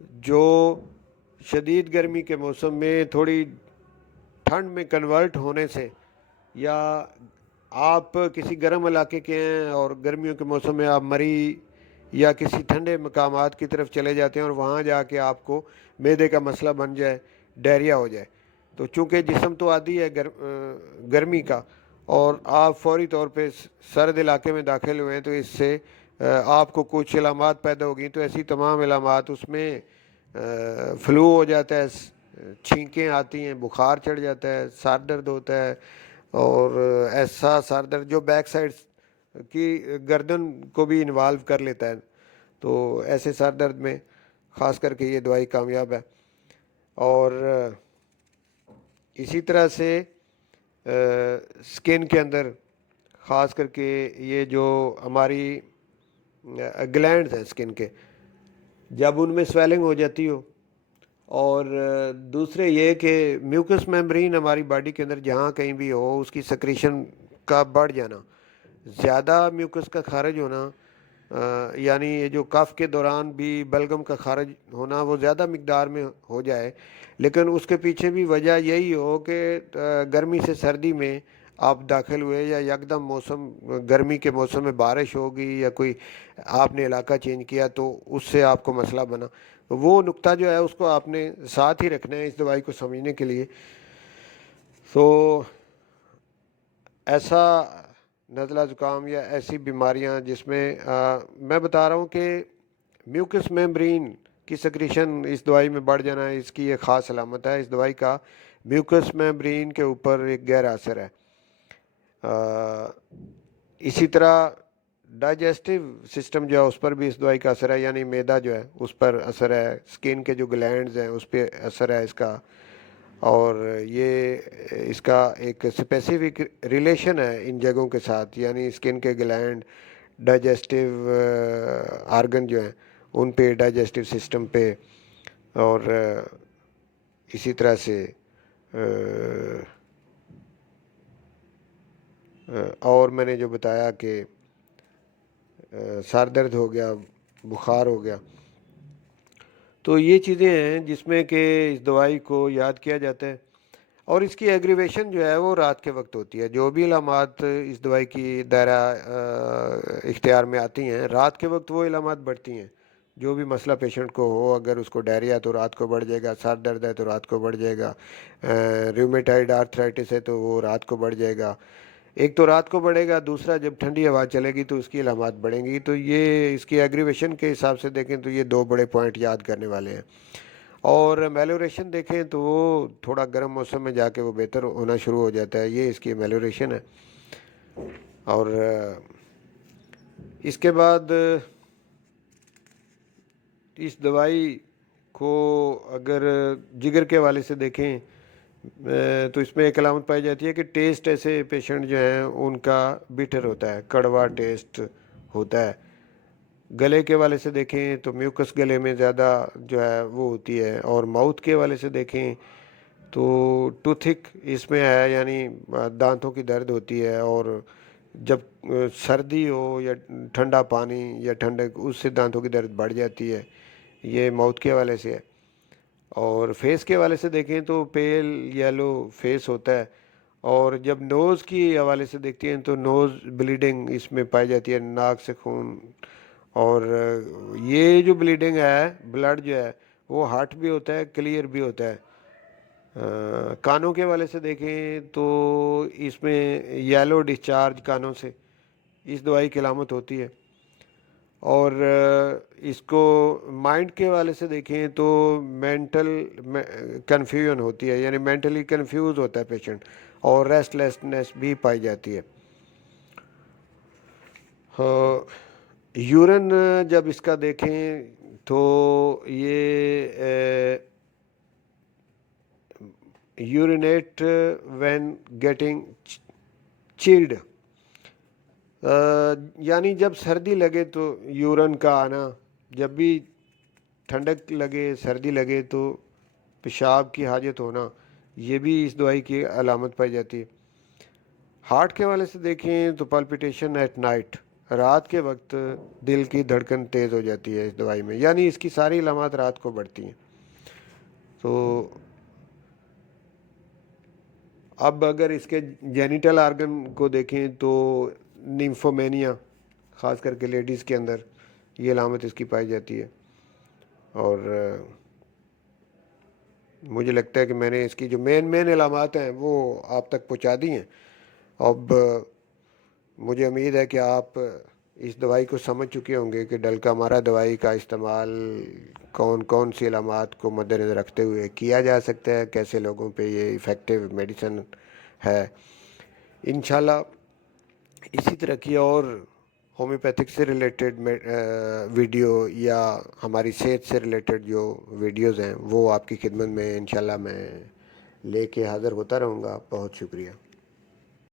جو شدید گرمی کے موسم میں تھوڑی ٹھنڈ میں کنورٹ ہونے سے، یا آپ کسی گرم علاقے کے ہیں اور گرمیوں کے موسم میں آپ مری یا کسی ٹھنڈے مقامات کی طرف چلے جاتے ہیں اور وہاں جا کے آپ کو معدے کا مسئلہ بن جائے، ڈائریا ہو جائے، تو چونکہ جسم تو عادی ہے گرمی کا، اور آپ فوری طور پہ سرد علاقے میں داخل ہوئے ہیں، تو اس سے آپ کو کچھ علامات پیدا ہو گئی، تو ایسی تمام علامات اس میں فلو ہو جاتا ہے، چھینکیں آتی ہیں، بخار چڑھ جاتا ہے، سر درد ہوتا ہے، اور ایسا سر درد جو بیک سائڈ کی گردن کو بھی انوالو کر لیتا ہے، تو ایسے سر درد میں خاص کر کے یہ دوائی کامیاب ہے۔ اور اسی طرح سے سکن کے اندر خاص کر کے یہ جو ہماری گلینڈز ہیں سکن کے، جب ان میں سویلنگ ہو جاتی ہو، اور دوسرے یہ کہ میوکس میمبرین ہماری باڈی کے اندر جہاں کہیں بھی ہو، اس کی سکریشن کا بڑھ جانا، زیادہ میوکس کا خارج ہونا، یعنی یہ جو کف کے دوران بھی بلغم کا خارج ہونا وہ زیادہ مقدار میں ہو جائے، لیکن اس کے پیچھے بھی وجہ یہی ہو کہ گرمی سے سردی میں آپ داخل ہوئے، یا یکدم موسم گرمی کے موسم میں بارش ہوگی، یا کوئی آپ نے علاقہ چینج کیا تو اس سے آپ کو مسئلہ بنا، تو وہ نقطہ جو ہے اس کو آپ نے ساتھ ہی رکھنا ہے اس دوائی کو سمجھنے کے لیے۔ تو ایسا نزلہ زکام یا ایسی بیماریاں جس میں میں بتا رہا ہوں کہ میوکس میمبرین کی سکریشن اس دوائی میں بڑھ جانا ہے، اس کی ایک خاص علامت ہے۔ اس دوائی کا میوکس میمبرین کے اوپر ایک گہرا اثر ہے۔ اسی طرح ڈائجسٹیو سسٹم جو ہے اس پر بھی اس دوائی کا اثر ہے، یعنی معدہ جو ہے اس پر اثر ہے، سکن کے جو گلینڈز ہیں اس پہ اثر ہے اس کا، اور یہ اس کا ایک اسپیسیفک ریلیشن ہے ان جگہوں کے ساتھ، یعنی سکن کے گلینڈ، ڈائجسٹیو آرگن جو ہیں ان پہ، ڈائجسٹیو سسٹم پہ، اور اسی طرح سے اور میں نے جو بتایا کہ سر درد ہو گیا، بخار ہو گیا، تو یہ چیزیں ہیں جس میں کہ اس دوائی کو یاد کیا جاتا ہے۔ اور اس کی ایگریویشن جو ہے وہ رات کے وقت ہوتی ہے، جو بھی علامات اس دوائی کی دائرہ اختیار میں آتی ہیں رات کے وقت وہ علامات بڑھتی ہیں۔ جو بھی مسئلہ پیشنٹ کو ہو، اگر اس کو ڈائریا تو رات کو بڑھ جائے گا، سر درد ہے تو رات کو بڑھ جائے گا، ریومیٹائڈ آرتھرائٹس ہے تو وہ رات کو بڑھ جائے گا۔ ایک تو رات کو بڑھے گا، دوسرا جب ٹھنڈی ہوا چلے گی تو اس کی علامات بڑھیں گی۔ تو یہ اس کی ایگریویشن کے حساب سے دیکھیں تو یہ دو بڑے پوائنٹ یاد کرنے والے ہیں۔ اور میلوریشن دیکھیں تو وہ تھوڑا گرم موسم میں جا کے وہ بہتر ہونا شروع ہو جاتا ہے، یہ اس کی میلوریشن ہے۔ اور اس کے بعد اس دوائی کو اگر جگر کے حوالے سے دیکھیں تو اس میں ایک علامت پائی جاتی ہے کہ ٹیسٹ ایسے پیشنٹ جو ہیں ان کا بیٹر ہوتا ہے، کڑوا ٹیسٹ ہوتا ہے۔ گلے کے حوالے سے دیکھیں تو میوکس گلے میں زیادہ جو ہے وہ ہوتی ہے، اور ماؤتھ کے حوالے سے دیکھیں تو ٹوتھک اس میں ہے، یعنی دانتوں کی درد ہوتی ہے، اور جب سردی ہو یا ٹھنڈا پانی یا ٹھنڈک، اس سے دانتوں کی درد بڑھ جاتی ہے، یہ ماؤتھ کے حوالے سے ہے۔ اور فیس کے حوالے سے دیکھیں تو پیل یلو فیس ہوتا ہے، اور جب نوز کی حوالے سے دیکھتے ہیں تو نوز بلیڈنگ اس میں پائی جاتی ہے، ناک سے خون، اور یہ جو بلیڈنگ ہے، بلڈ جو ہے وہ ہارٹ بھی ہوتا ہے، کلیئر بھی ہوتا ہے۔ کانوں کے حوالے سے دیکھیں تو اس میں یلو ڈسچارج کانوں سے اس دوائی کی علامت ہوتی ہے۔ اور اس کو مائنڈ کے حوالے سے دیکھیں تو مینٹل کنفیوژن ہوتی ہے، یعنی مینٹلی کنفیوز ہوتا ہے پیشنٹ، اور ریسٹ لیسنس بھی پائی جاتی ہے۔ یورین جب اس کا دیکھیں تو یہ یورینیٹ وین گیٹنگ چلڈ، یعنی جب سردی لگے تو یورین کا آنا، جب بھی ٹھنڈک لگے سردی لگے تو پیشاب کی حاجت ہونا، یہ بھی اس دوائی کی علامت پائی جاتی ہے۔ ہارٹ کے حوالے سے دیکھیں تو پالپیٹیشن ایٹ نائٹ، رات کے وقت دل کی دھڑکن تیز ہو جاتی ہے اس دوائی میں، یعنی اس کی ساری علامات رات کو بڑھتی ہیں۔ تو اب اگر اس کے جینیٹل آرگن کو دیکھیں تو نیمفومینیا، خاص کر کے لیڈیز کے اندر یہ علامت اس کی پائی جاتی ہے، اور مجھے لگتا ہے کہ میں نے اس کی جو مین علامات ہیں وہ آپ تک پہنچا دی ہیں۔ اب مجھے امید ہے کہ آپ اس دوائی کو سمجھ چکے ہوں گے کہ ڈلکا مارا دوائی کا استعمال کون کون سی علامات کو مد نظر رکھتے ہوئے کیا جا سکتا ہے، کیسے لوگوں پہ یہ ایفیکٹیو میڈیسن ہے۔ انشاءاللہ اسی طرح کی اور ہومیوپیتھک سے ریلیٹڈ ویڈیو یا ہماری صحت سے ریلیٹڈ جو ویڈیوز ہیں وہ آپ کی خدمت میں انشاءاللہ میں لے کے حاضر ہوتا رہوں گا۔ بہت شکریہ۔